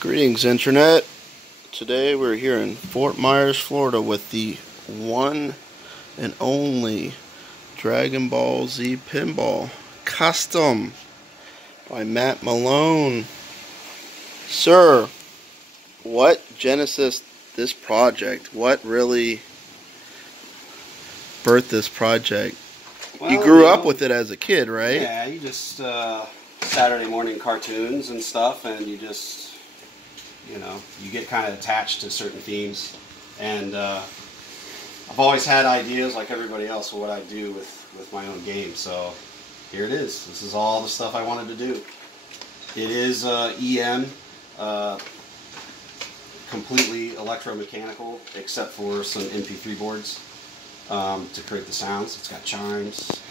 Greetings, Internet. Today we're here in Fort Myers, Florida with the one and only Dragon Ball Z Pinball Custom by Malone. Sir, what genesis this project? What really birthed this project? Well, you grew up with it as a kid, right? Yeah, you just Saturday morning cartoons and stuff, and you just, you get kind of attached to certain themes. And I've always had ideas, like everybody else, for what I do with my own game. So here it is. This is all the stuff I wanted to do. It is EM, completely electromechanical, except for some MP3 boards to create the sounds. It's got chimes.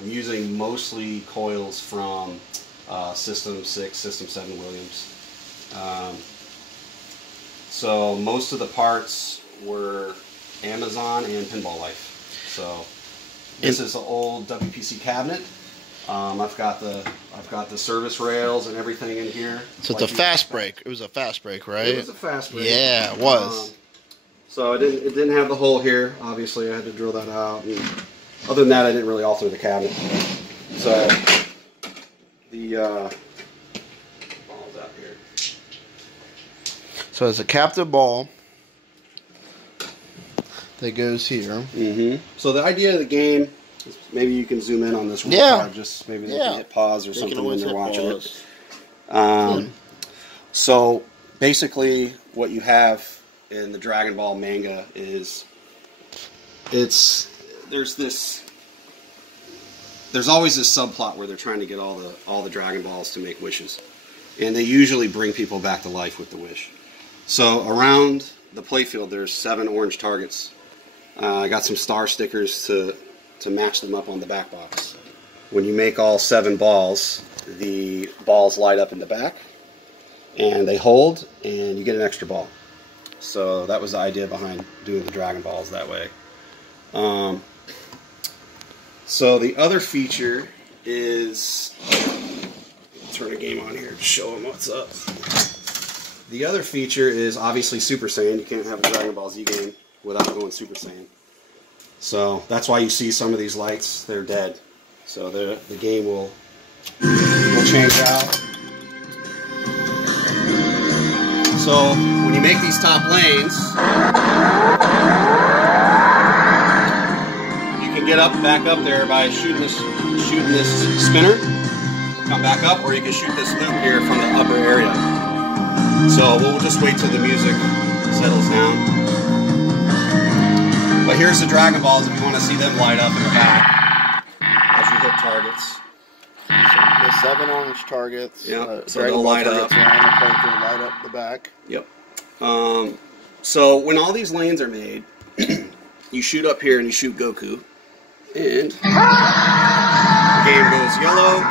I'm using mostly coils from System 6, System 7 Williams. So most of the parts were Amazon and Pinball Life. So this is an old WPC cabinet. I've got the service rails and everything in here. So it's a fast break. It was a fast break, right? It was a fast break. Yeah, it was. So it didn't have the hole here. Obviously, I had to drill that out. And other than that, I didn't really alter the cabinet. So the ball's out here. So it's a captive ball that goes here. Mm-hmm. So the idea of the game is, maybe you can zoom in on this one. Yeah. Just maybe they can hit pause or something when they're watching pause. it. So basically, what you have in the Dragon Ball manga is there's always this subplot where they're trying to get all the Dragon Balls to make wishes, and they usually bring people back to life with the wish. So around the playfield, there's 7 orange targets. I got some star stickers to match them up on the back box. When you make all 7 balls, the balls light up in the back, and they hold, and you get an extra ball. So that was the idea behind doing the Dragon Balls that way. So the other feature is, turn the game on here to show them what's up. The other feature is obviously Super Saiyan. You can't have a Dragon Ball Z game without going Super Saiyan. So that's why you see some of these lights, they're dead. So the game will change out. So when you make these top lanes, you can get back up there by shooting this spinner, come back up, or you can shoot this loop here from the upper area. So we'll just wait till the music settles down. But here's the Dragon Balls if you want to see them light up in the back as you hit targets. So the 7 orange targets. Yep. So they'll light up. Light up the back. Yep. So when all these lanes are made, you shoot up here and you shoot Goku, and the game goes yellow.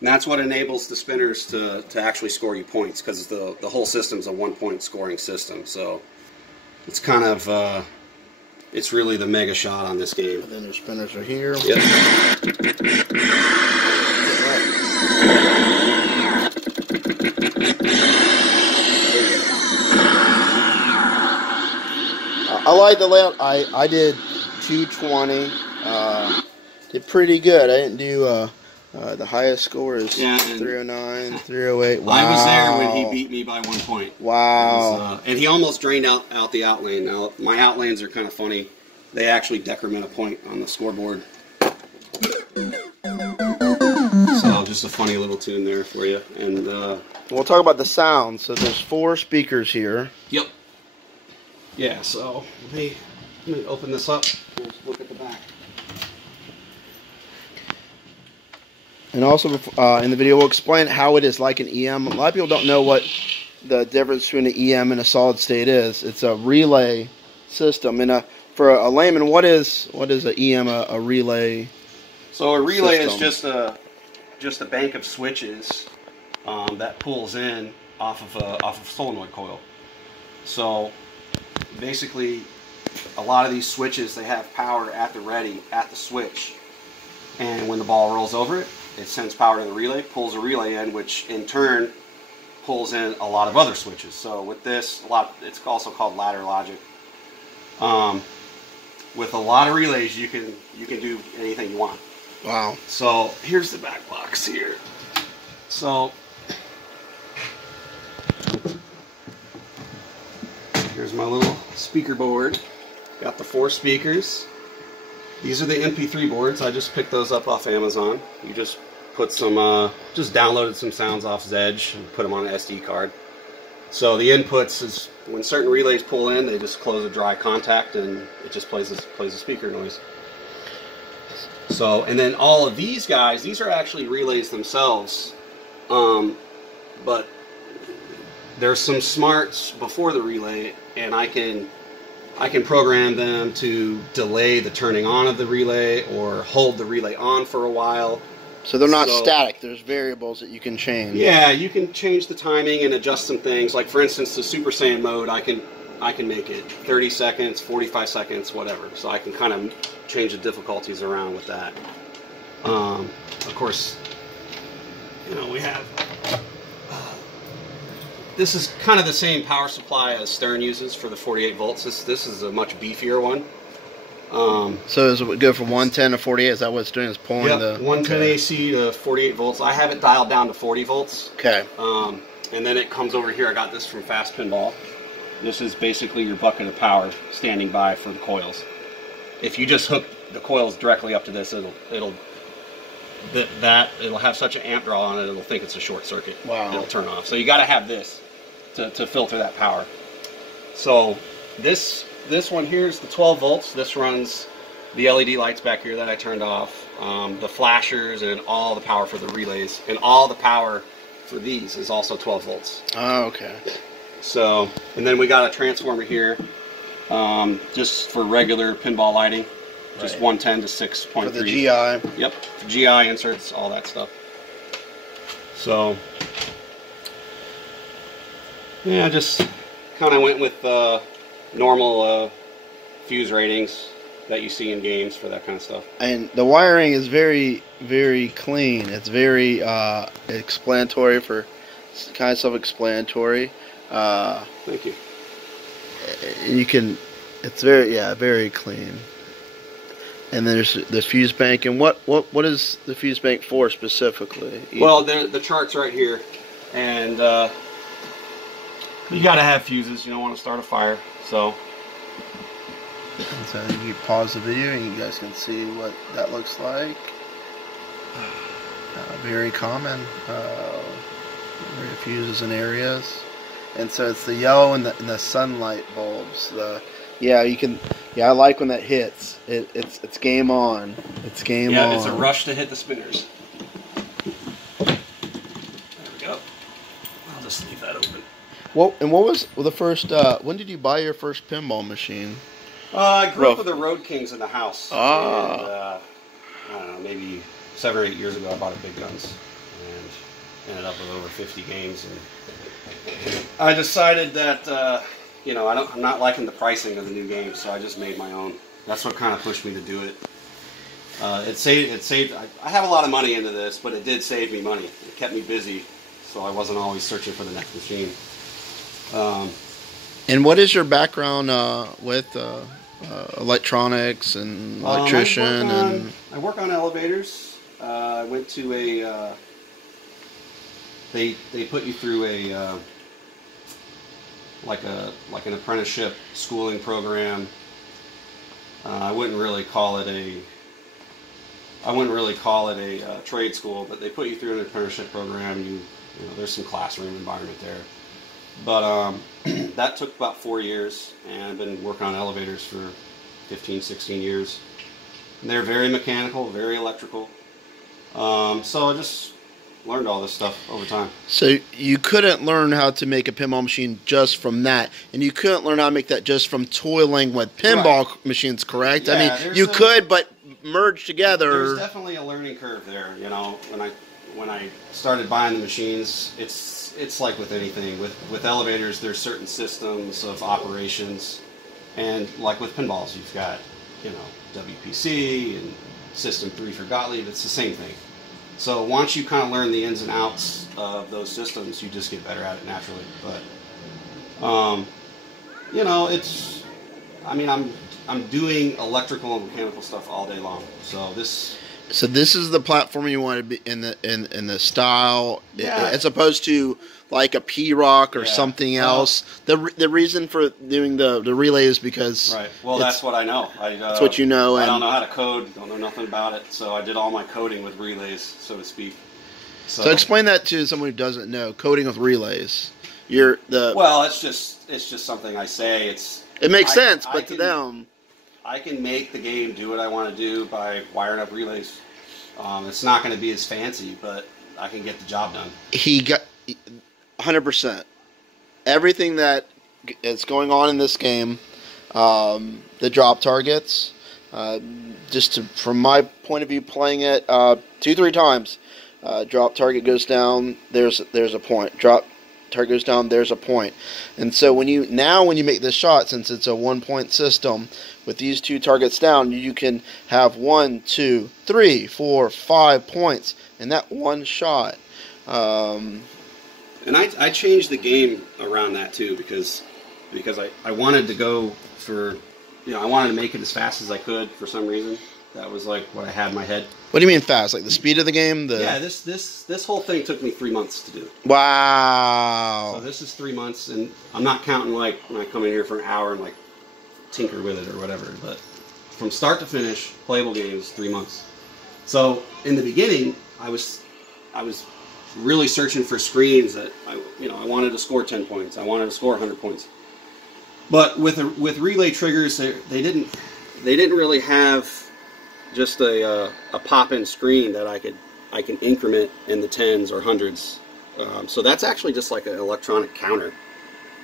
And that's what enables the spinners to actually score you points, because the whole system's a 1-point scoring system. So it's kind of it's really the mega shot on this game. And then your spinners are here. Yep. I like the layout. I did 220. Did pretty good. I didn't do the highest score is 309, 308. Wow. I was there when he beat me by 1 point. Wow. And he almost drained out the outlane. Now, my outlanes are kind of funny. They actually decrement a point on the scoreboard. So just a funny little tune there for you. And we'll talk about the sound. So there's 4 speakers here. Yep. Yeah, so let me open this up. Let's look at the back. And also, in the video, we'll explain how it is like an EM. A lot of people don't know what the difference between an EM and a solid state is. It's a relay system. And for a layman, what is an EM, a relay? So a relay is just a bank of switches that pulls in off of a solenoid coil. So basically, a lot of these switches, they have power at the ready at the switch. And when the ball rolls over it, it sends power to the relay, pulls the relay in, which in turn pulls in a lot of other switches. So with this, it's also called ladder logic. With a lot of relays, you can do anything you want. Wow. So here's the back box here. So here's my little speaker board. Got the 4 speakers. These are the MP3 boards. I just picked those up off Amazon. You just put some, just downloaded some sounds off Zedge and put them on an SD card. So the inputs is when certain relays pull in, they just close a dry contact and it just plays a speaker noise. So, and then all of these guys, these are actually relays themselves, but there's some smarts before the relay, and I can program them to delay the turning on of the relay or hold the relay on for a while. So they're not static. There's variables that you can change. Yeah, you can change the timing and adjust some things. Like for instance, the Super Saiyan mode, I can make it 30 seconds, 45 seconds, whatever. So I can kind of change the difficulties around with that. Of course, you know, we have this is kind of the same power supply as Stern uses for the 48 volts. This is a much beefier one. So is it go from 110 to 48? Is that what it's doing? Is pulling the 110 AC to 48 volts. I have it dialed down to 40 volts. Okay. And then it comes over here. I got this from Fast Pinball. This is basically your bucket of power standing by for the coils. If you just hook the coils directly up to this, it'll have such an amp draw on it, it'll think it's a short circuit. Wow. It'll turn off. So you got to have this to filter that power. So this one here is the 12 volts. This runs the LED lights back here that I turned off, the flashers, and all the power for the relays, and all the power for these is also 12 volts. Oh, okay. So, and then we got a transformer here, just for regular pinball lighting, just 110 to 6.3. For the GI. Yep, GI inserts, all that stuff. So, yeah, just kind of went with normal fuse ratings that you see in games for that kind of stuff. And the wiring is very, very clean. It's very explanatory, for kind of self-explanatory. Thank you. You can, it's very, very clean. And then there's the fuse bank. And what is the fuse bank for specifically? Well, the chart's right here, and you got to have fuses. You don't want to start a fire, so. So you can pause the video and you guys can see what that looks like. Very common. Fuses in areas. And so it's the yellow and the sunlight bulbs. I like when that hits. It's game on. It's game on. Yeah, it's a rush to hit the spinners. There we go. I'll just leave that open. What was the first? When did you buy your first pinball machine? I grew up with the Road Kings in the house. Ah. And, I don't know, maybe 7 or 8 years ago I bought a Big Guns and ended up with over 50 games. And I decided that, I'm not liking the pricing of the new games, so I just made my own. That's what kind of pushed me to do it. It saved. I have a lot of money into this, but it did save me money. It kept me busy, so I wasn't always searching for the next machine. And what is your background with electronics and electrician? I work on elevators. I went to a. They put you through a like an apprenticeship schooling program. I wouldn't really call it a trade school, but they put you through an apprenticeship program. You know, there's some classroom environment there. But that took about 4 years, and I've been working on elevators for 15, 16 years. And they're very mechanical, very electrical. So I just learned all this stuff over time. So you couldn't learn how to make a pinball machine just from that, and you couldn't learn how to make that just from toiling with pinball machines, correct? Yeah, I mean, you could, but merged together. There's definitely a learning curve there. You know, when I started buying the machines, it's like with anything. With elevators, there's certain systems of operations, and like with pinballs, you've got, WPC and System 3 for Gottlieb. It's the same thing. So once you kind of learn the ins and outs of those systems, you just get better at it naturally. But you know, it's, I mean, I'm doing electrical and mechanical stuff all day long. So this is the platform you want to be in the style, Yeah. as opposed to like a P-Rock or Yeah. something else. The reason for doing the relay is because right. Well, that's what I know. That's what you know. I And don't know how to code. Don't know nothing about it. So I did all my coding with relays, so to speak. So explain that to someone who doesn't know coding with relays. Well, it's just something I say. It makes sense, but to them, I can make the game do what I want to do by wiring up relays. It's not going to be as fancy, but I can get the job done. He got 100%. Everything that is going on in this game, the drop targets, from my point of view, playing it 2-3 times, drop target goes down. There's a point. Drop target goes down. There's a point. And so when you make this shot, since it's a 1-point system, with these 2 targets down, you can have 1, 2, 3, 4, 5 points in that one shot. And I changed the game around that too because I wanted to go for, I wanted to make it as fast as I could for some reason. That was like what I had in my head. What do you mean fast? Like the speed of the game? Yeah, this whole thing took me 3 months to do. Wow. So this is 3 months, and I'm not counting like when I come in here for an hour and like tinker with it or whatever. But from start to finish, playable games, 3 months. So in the beginning, I was really searching for screens that I wanted to score 10 points. I wanted to score 100 points. But with relay triggers, they didn't really have just a pop-in screen that I can increment in the 10s or 100s. So that's actually just like an electronic counter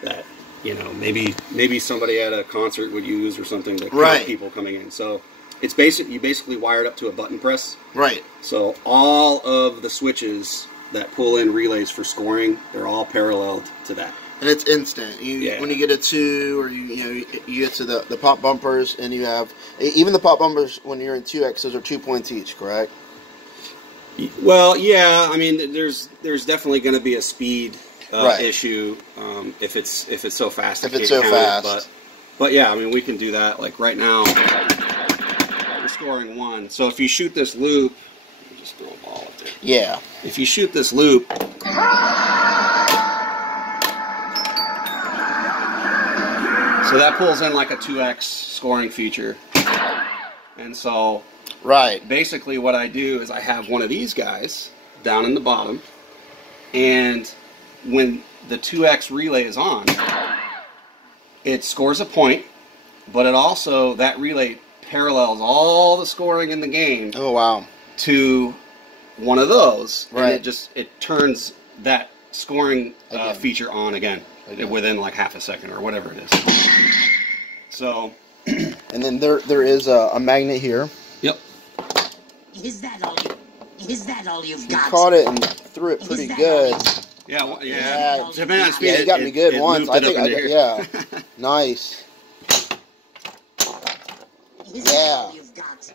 that maybe somebody at a concert would use or something to count people coming in. So it's you basically wire it up to a button press. Right. So all of the switches that pull in relays for scoring, they're all paralleled to that. And it's instant. When you get a 2, or you get to the pop bumpers, and you have even the pop bumpers when you're in 2x, those are 2 points each, correct? Well, yeah. I mean, there's definitely going to be a speed issue if it's so fast. If it's so fast. But yeah, I mean, we can do that. Like right now, we're scoring 1. So if you shoot this loop, just throw a ball up there. Yeah. If you shoot this loop. So that pulls in like a 2x scoring feature. And so basically what I do is I have one of these guys down in the bottom, and when the 2x relay is on, it scores a point, but it also, that relay parallels all the scoring in the game to one of those, and it turns that scoring feature on again within like half a second or whatever it is. So, and then there is a magnet here. Yep. Is that all you've got? You caught it and threw it pretty good. Yeah, depending on speed, yeah, you got me good once. I think yeah. Nice. Is that all you've got?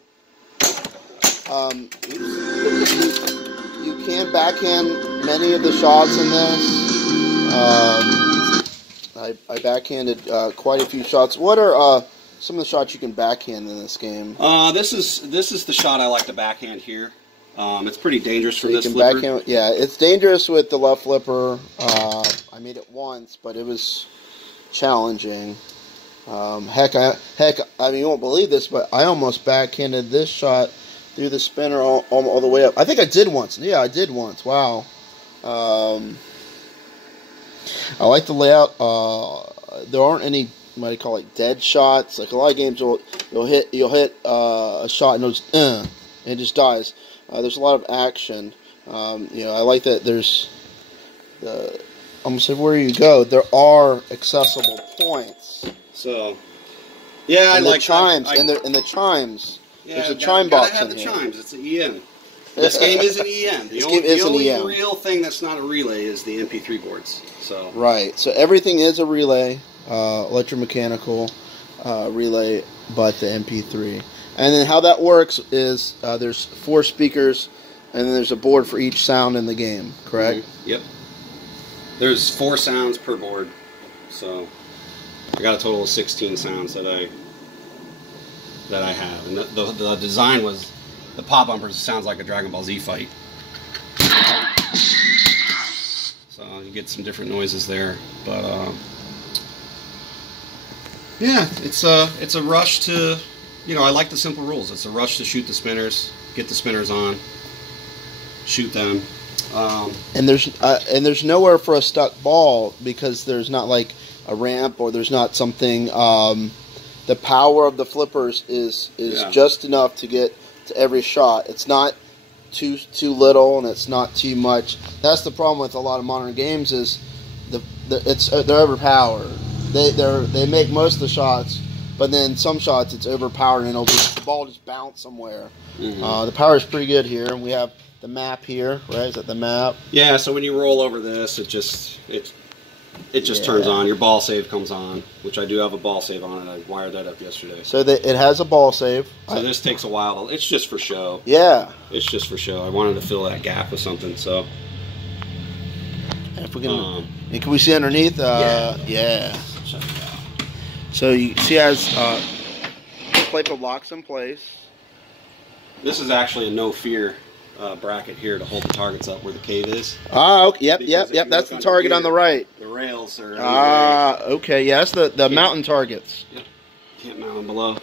You can backhand many of the shots in this. I backhanded quite a few shots. What are some of the shots you can backhand in this game? This is the shot I like to backhand here. It's pretty dangerous for this flipper. Backhand, yeah, it's dangerous with the left flipper. I made it once, but it was challenging. Heck, I mean, you won't believe this, but I almost backhanded this shot through the spinner all the way up. I think I did once. Yeah, I did once. Wow. I like the layout. There aren't any what I call like dead shots. Like a lot of games, you'll hit a shot and it just dies. There's a lot of action. I like that. There's almost everywhere you go, there are accessible points. So, yeah, I like chimes. And the chimes. Yeah, there's a chime box in here. Gotta have the chimes. It's an EM. This game is an EM. The only real thing that's not a relay is the MP3 boards. So right. So everything is a relay, electromechanical relay, but the MP3. And then how that works is there's 4 speakers And then there's a board for each sound in the game, correct? Mm-hmm. Yep. There's 4 sounds per board, so I got a total of 16 sounds that I have. And the design was the pop bumper sounds like a Dragon Ball Z fight. So you get some different noises there, but yeah, it's a rush to, I like the simple rules. It's a rush to shoot the spinners, get the spinners on, shoot them. And there's nowhere for a stuck ball because there's not like a ramp or there's not something. The power of the flippers is just enough to get to every shot. It's not too little and it's not too much. That's the problem with a lot of modern games is they're overpowered. They make most of the shots, but then some shots it's overpowered and the ball just bounce somewhere. Mm-hmm. The power is pretty good here, and we have the map here, right? Is that the map? Yeah. So when you roll over this, it just turns on. Your ball save comes on, which I do have a ball save on it. I wired that up yesterday. So it has a ball save. So this takes a while. It's just for show. Yeah. It's just for show. I wanted to fill that gap with something. So. And if we can, can we see underneath? Yeah. Check it out. So you see, it has plate locks in place. This is actually a no fear bracket here to hold the targets up where the cave is. Ah, okay. Yep. That's the target on the right. The rails are. Okay. Yeah, that's the mountain targets. Yep. Can't mount them below.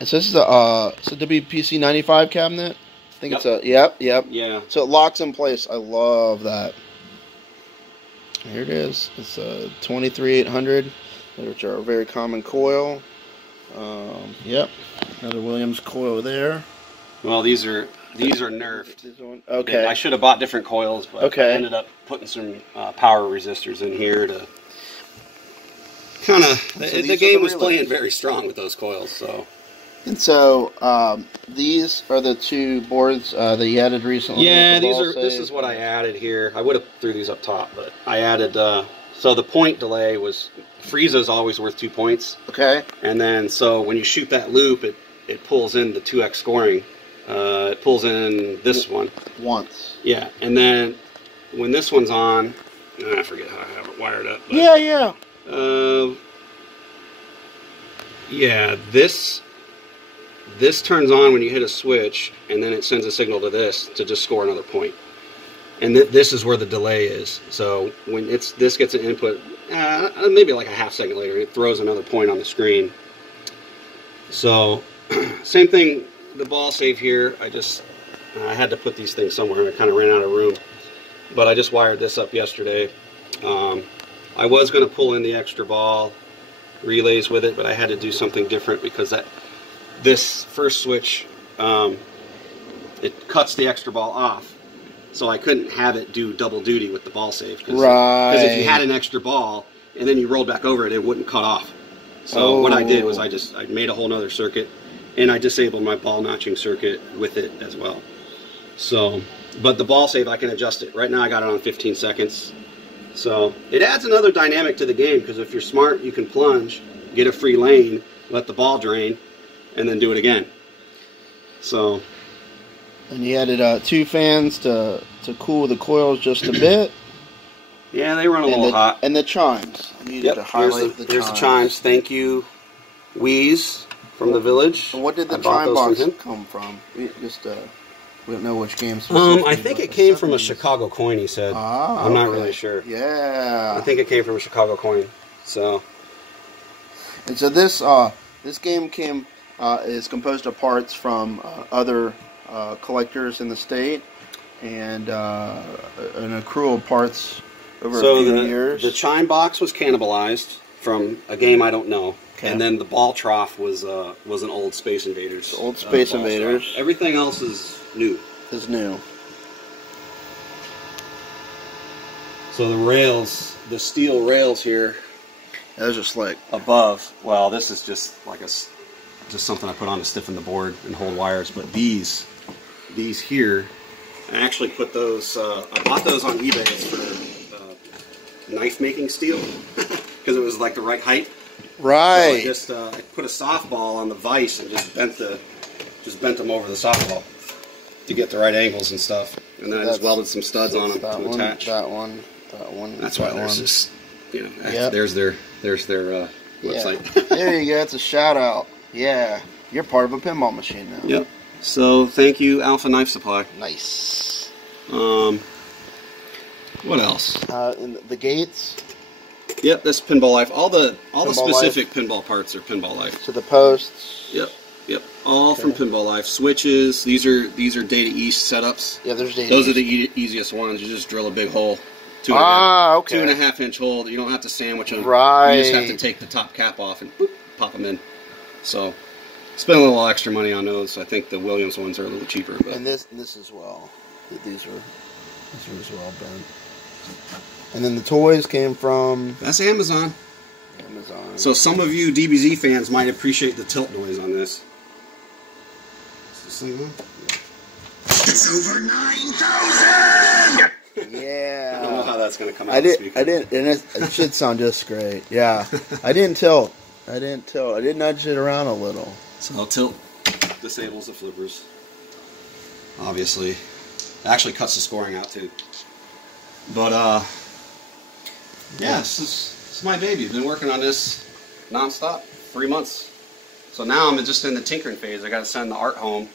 And so this is a WPC 95 cabinet. I think it's a Yep. Yeah. So it locks in place. I love that. Here it is. It's a 23800, which are a very common coil. Yep. Another Williams coil there. Well, these are nerfed. Okay. I should have bought different coils, but I ended up putting some power resistors in here to kind of. The game was playing very strong with those coils, so. And so these are the 2 boards that you added recently. Yeah, this is what I added here. I would have threw these up top, but I added. So the point delay was Frieza is always worth 2 points. Okay. And then so when you shoot that loop, it pulls in the 2x scoring. It pulls in this one once. Yeah, and then when this one's on, I forget how I have it wired up. But, yeah. This turns on when you hit a switch, and then it sends a signal to this to just score another point. And this is where the delay is. So when this gets an input, maybe like a half second later, it throws another point on the screen. So same thing. The ball save here, I had to put these things somewhere, and I kind of ran out of room. But I just wired this up yesterday. I was going to pull in the extra ball relays with it, but I had to do something different because this first switch, it cuts the extra ball off. So I couldn't have it do double duty with the ball save. Right. Because if you had an extra ball, and then you rolled back over it, it wouldn't cut off. So what I did was I made a whole nother circuit. And I disabled my ball notching circuit with it as well. So, but the ball save, I can adjust it. Right now I got it on 15 seconds. So it adds another dynamic to the game because if you're smart, you can plunge, get a free lane, let the ball drain, and then do it again. So. And you added 2 fans to cool the coils just a bit. Yeah, they run a little hot. And the chimes. You needed to highlight the chimes. Here's the chimes. Thank you, Wheeze. From the village. And what did the chime box come from? We don't know which game. I think it came from a Chicago coin. He said. I'm not really sure. Yeah. I think it came from a Chicago coin. So. And so this game is composed of parts from other collectors in the state, and an accrual of parts over a few years. The chime box was cannibalized from a game I don't know. Okay. And then the ball trough was an old Space Invaders. Old Space Invaders. Trough. Everything else is new. So the rails, the steel rails here. Those are slick. Above. Well, this is just like just something I put on to stiffen the board and hold wires. But these here, I actually put those. I bought those on eBay for knife making steel because it was like the right height. Right. So I put a softball on the vise and just bent them over the softball. to get the right angles and stuff. And then I just welded some studs on them to attach. That one. That's why there's this, you know, Yep. there's their website. Yeah. There you go. It's a shout out. Yeah, you're part of a pinball machine now. Yep. So thank you, Alpha Knife Supply. Nice. What else? And the gates. Yep, that's Pinball Life. All the Pinball specific pinball parts are Pinball Life. So the posts. Yep. All from Pinball Life. Switches. These are Data East setups. Yeah, there's Data Those East. are the easiest ones. You just drill a big hole. Okay. 2.5 inch hole. You don't have to sandwich them. Right. You just have to take the top cap off and boop, pop them in. So spend a little extra money on those. I think the Williams ones are a little cheaper. But. And this as well. These are as well bent. And then the toys came from That's Amazon. Amazon. So some of you DBZ fans might appreciate the tilt noise on this. Is this thing on? It's over 9,000! Yeah. I don't know how that's going to come out. I didn't, and it should sound just great. Yeah. I didn't tilt. I did nudge it around a little. So tilt disables the flippers. Obviously. It actually cuts the scoring out too. But yeah, this is my baby. I've been working on this non-stop, 3 months. So now I'm just in the tinkering phase. I got to send the art home,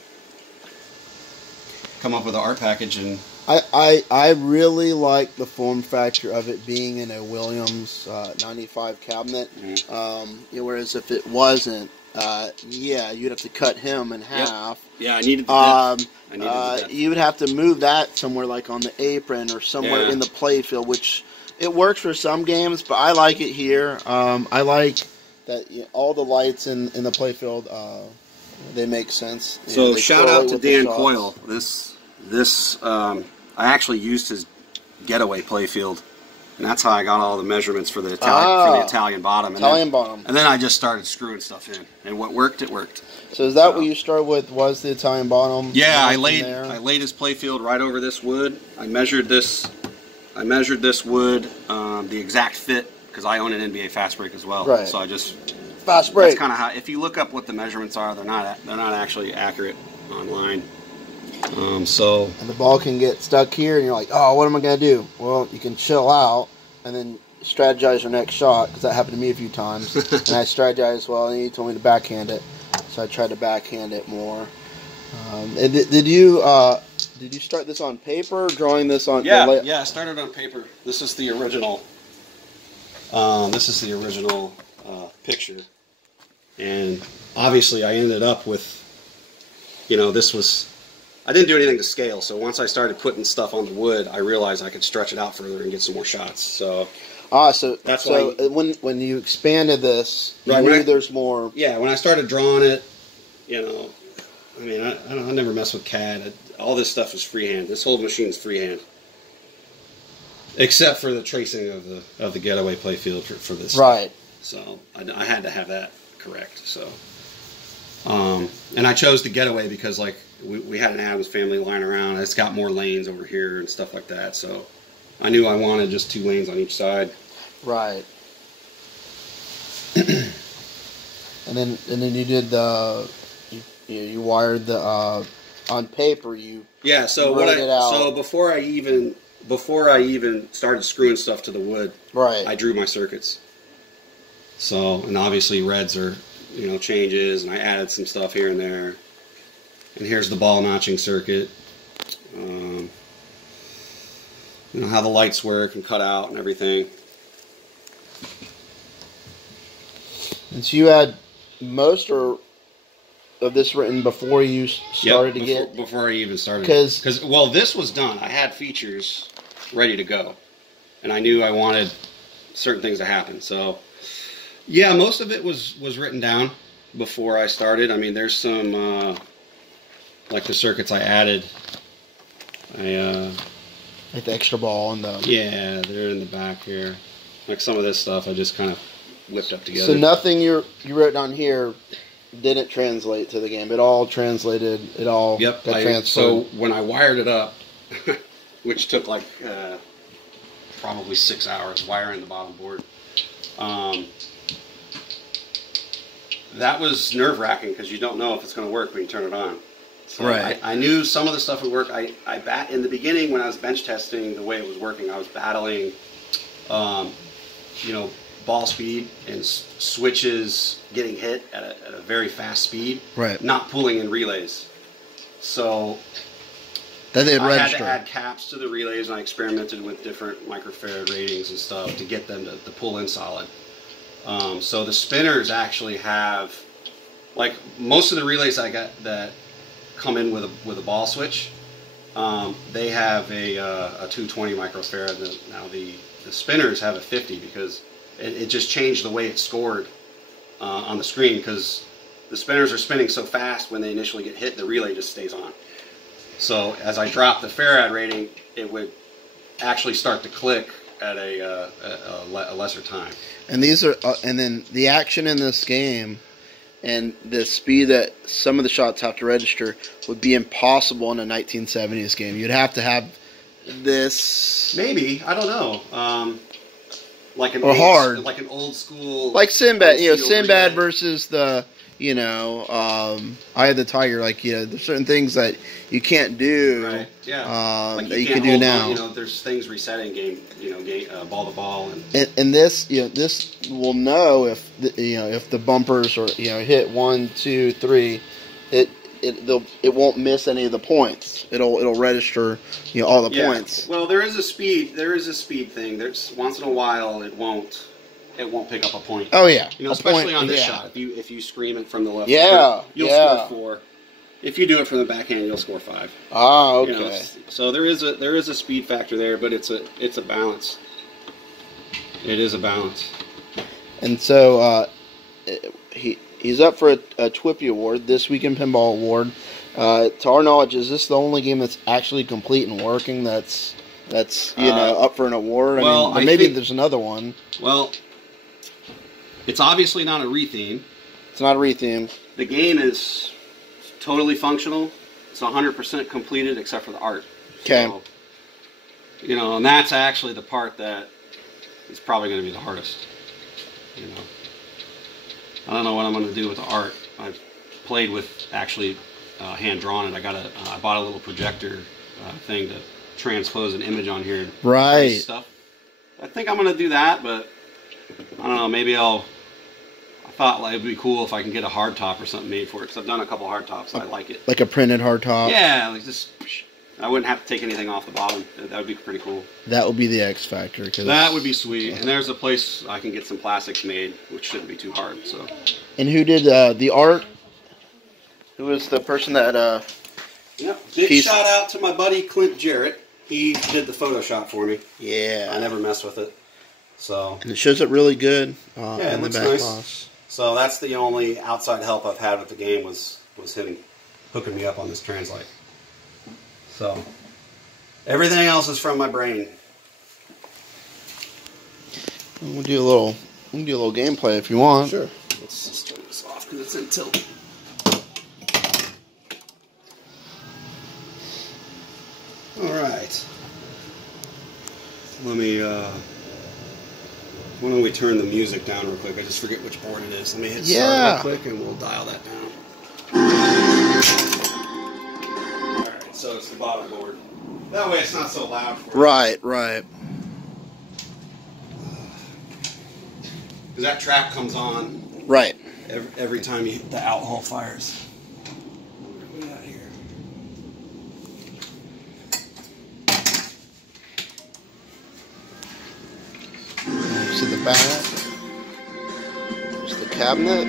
come up with an art package, and I really like the form factor of it being in a Williams 95 cabinet. Whereas if it wasn't, yeah, you'd have to cut him in half. Yeah, I needed the depth. You would have to move that somewhere like on the apron or somewhere in the playfield, which it works for some games, but I like it here. I like that all the lights in the playfield, they make sense. So shout out to Dan Coyle. This I actually used his getaway playfield, and that's how I got all the measurements for the Italian bottom. And then I just started screwing stuff in, and what worked, it worked. So is that what you started with? Was the Italian bottom? Yeah, I laid his playfield right over this wood. I measured this wood, the exact fit, because I own an NBA fast break as well. Right. So I just fast break. That's kind of how. If you look up what the measurements are, they're not actually accurate online. And the ball can get stuck here, and you're like, oh, what am I gonna do? Well, you can chill out and then strategize your next shot, because that happened to me a few times. And I strategized well, and he told me to backhand it, so I tried to backhand it more. And did you start this on paper, or drawing this on? Yeah, I started on paper. This is the original. Picture, and obviously I ended up with, I didn't do anything to scale. So once I started putting stuff on the wood, I realized I could stretch it out further and get some more shots. So that's why when you expanded this, you knew there's more. Yeah, when I started drawing it, I mean, I never mess with CAD. All this stuff is freehand. This whole machine is freehand, except for the tracing of the getaway playfield for this. Right. So I had to have that correct. So, and I chose the getaway because we had an Adams family lying around. It's got more lanes over here and stuff like that. So I knew I wanted just 2 lanes on each side. Right. and then you did you wired the on paper So before I even started screwing stuff to the wood, right, I drew my circuits. So, and obviously reds are, changes, and I added some stuff here and there. And here's the ball notching circuit. How the lights work and cut out and everything. And so you had most of this written before you started before I even started. Because this was done. I had features ready to go, and I knew I wanted certain things to happen. So, yeah, most of it was written down before I started. I mean, there's some like the circuits I added. Like the extra ball and the... Yeah, they're in the back here. Like some of this stuff I just kind of whipped up together. So nothing you wrote down here didn't translate to the game. It all translated. It all got transferred. So when I wired it up, which took probably 6 hours wiring the bottom board, that was nerve-wracking because you don't know if it's going to work when you turn it on. So Right. I knew some of the stuff would work. In the beginning when I was bench testing the way it was working, I was battling, you know, ball speed and switches getting hit at a very fast speed. Right. Not pulling in relays. So Then they'd I register. had to add caps to the relays, and I experimented with different microfarad ratings and stuff to get them to pull in solid. So the spinners actually have, like most of the relays I got that come in with a ball switch, they have a 220 microfarad. Now the spinners have a 50 because it just changed the way it's scored on the screen, because the spinners are spinning so fast when they initially get hit, the relay just stays on. So as I dropped the farad rating, it would actually start to click at a lesser time. And these are, and then the action in this game and the speed that some of the shots have to register would be impossible in a 1970s game. You'd have to have this. Maybe, I don't know. Like an old school, like Sinbad. You know, steel Sinbad relay. versus the, you know, Eye of the Tiger. Like, you know, there's certain things that you can't do. Right. Yeah. Like that you can't can do hold now. on, you know, there's things resetting ball to ball, And this, you know, this will know if if the bumpers are, you know, hit 1, 2, 3, it won't miss any of the points. It'll register, you know, all the points. Well, there is a speed thing. There's once in a while it won't pick up a point. Oh yeah, You know, a especially point, on this yeah. shot. If you scream it from the left, Yeah, you'll yeah. score 4. If you do it from the backhand, you'll score 5. Ah, okay. You know, so there is a speed factor there, but it's a balance. It is a balance. And so he's up for a TWIPY award, this Week in Pinball award. To our knowledge, is this the only game that's actually complete and working? That's up for an award. Well, I mean, maybe there's another one. Well, it's obviously not a retheme. It's not a retheme. The game is totally functional. It's 100% completed except for the art. Okay. So, you know, and that's actually the part that is probably going to be the hardest. You know, I don't know what I'm going to do with the art. I've played with actually hand drawn it. I bought a little projector thing to transpose an image on here. And Right. stuff. I think I'm going to do that, but I don't know. Maybe I thought it would be cool if I can get a hard top or something made for it, because I've done a couple hard tops. I like it. Like a printed hard top. Yeah, like just. I wouldn't have to take anything off the bottom. That would be pretty cool. That would be the X factor. That would be sweet. And there's a place I can get some plastics made, which shouldn't be too hard. So. And who did the art? Who was the person that? Yep. Big shout out to my buddy Clint Jarrett. He did the Photoshop for me. Yeah. I never messed with it. So. And it shows up really good. Yeah, it in the looks back nice. box. So that's the only outside help I've had with the game was him hooking me up on this translate. So everything else is from my brain. We'll do a little gameplay if you want. Sure. Let's just turn this off because it's in tilt. All right. Let me. Why don't we turn the music down real quick? I just forget which board it is. Let me hit start real quick and we'll dial that down. All right. So it's the bottom board. That way it's not so loud for you. Right. Because that track comes on Right. every time the out hole fires. What do we got here? See the back. There's the cabinet.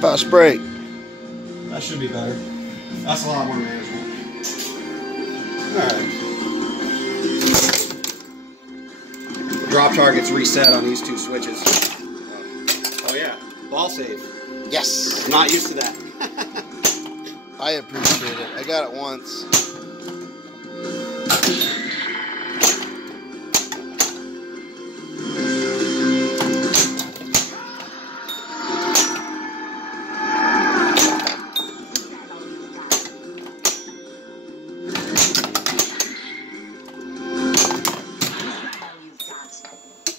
Fast break. That should be better. That's a lot more manageable. Alright. The drop target's reset on these 2 switches. Oh yeah, ball save. Yes. I'm not used to that. I appreciate it. I got it once.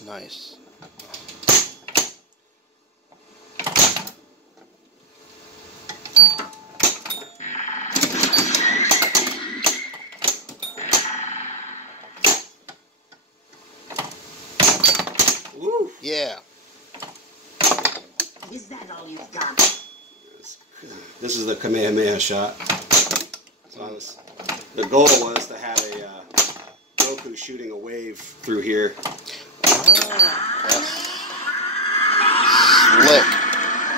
Nice. Yeah. Is that all you've got? This is the Kamehameha shot. So the goal was to have a Goku shooting a wave through here. Slick.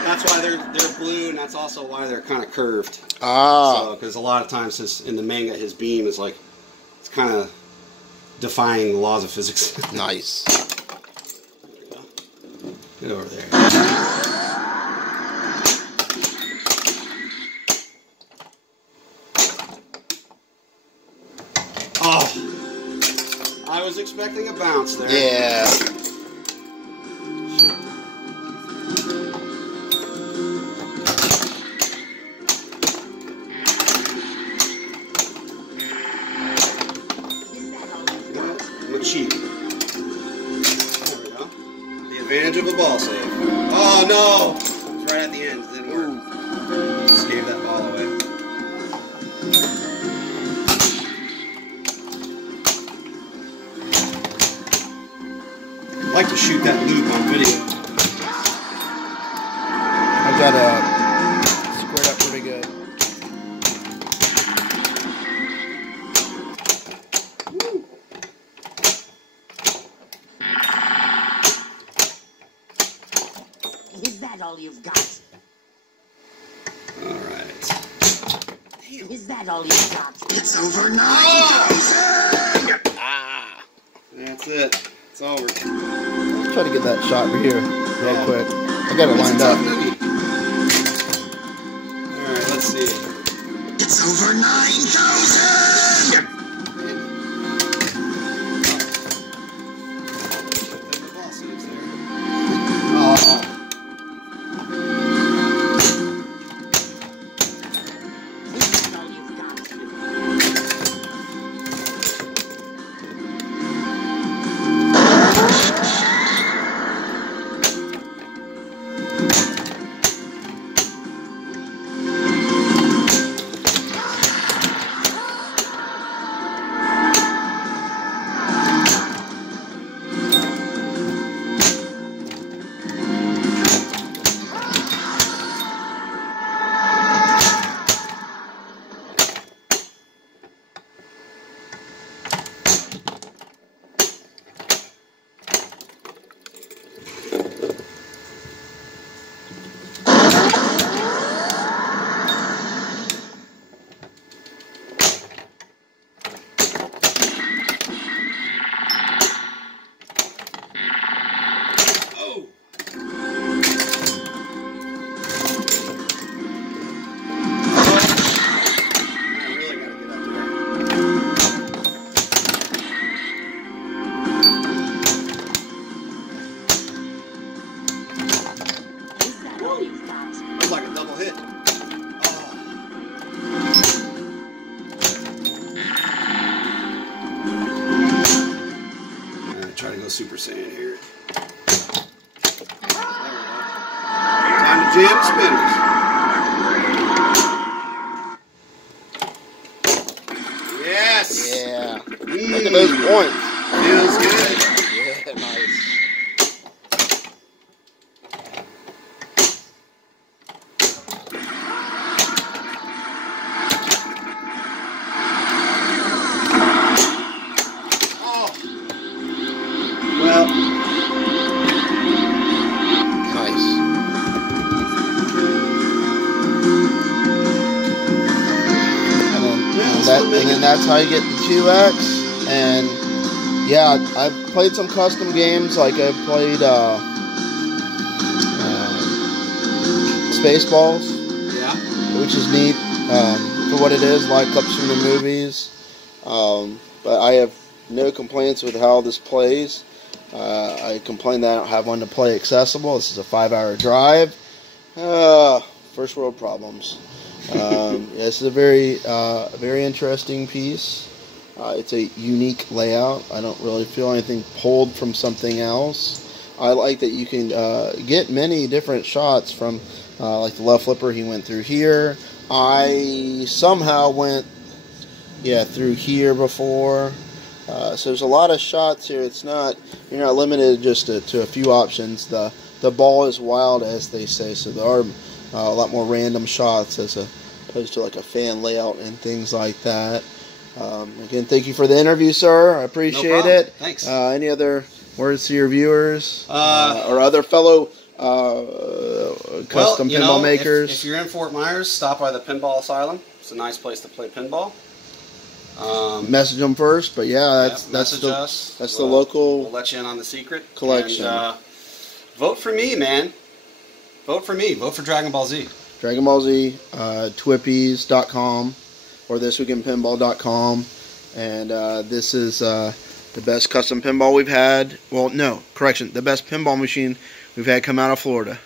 That's why they're blue, and that's also why they're kind of curved. Ah. Because a lot of times in the manga, his beam is like, it's kind of defying the laws of physics. Nice. Get over there. Oh, I was expecting a bounce there. Yeah. Cheap. There we go. The advantage of a ball save. Oh no! It's right at the end. It didn't work. Just gave that ball away. I'd like to shoot that loop on video. I got squared up pretty good. Is that all you've got? Alright. Is that all you've got? It's over 9,000! Ah. That's it. It's over. Let's try to get that shot over here real quick. I got it lined up. Alright, let's see. It's over 9,000! The ball saves there. Oh. Is that all you've got? Super Saiyan here. Time to jam spinners. Yes! Yeah. Look at those points. Feels good. Yeah, nice. Well, Nice. And then that's how you get the 2X. And yeah, I've played some custom games. Like I've played Spaceballs, yeah. which is neat for what it is, like clips from the movies. But I have no complaints with how this plays. I complain that I don't have one to play accessible. This is a 5-hour drive. First world problems. This is a very interesting piece. It's a unique layout. I don't really feel anything pulled from something else. I like that you can get many different shots from, like the left flipper, he went through here. I somehow went, through here before. So there's a lot of shots here. It's not, you're not limited just to a few options. The ball is wild, as they say, so there are a lot more random shots as opposed to like a fan layout and things like that. Again, thank you for the interview, sir. I appreciate it. Thanks. Any other words to your viewers or other fellow custom pinball makers? If you're in Fort Myers, stop by the Pinball Asylum. It's a nice place to play pinball. Message them first, but yeah, that's the local. We'll let you in on the secret collection. And, vote for me, man. Vote for me. Vote for Dragon Ball Z. Dragon Ball Z, Twippies.com or thisweekinpinball.com, and this is the best custom pinball we've had. Well, no, correction, the best pinball machine we've had come out of Florida.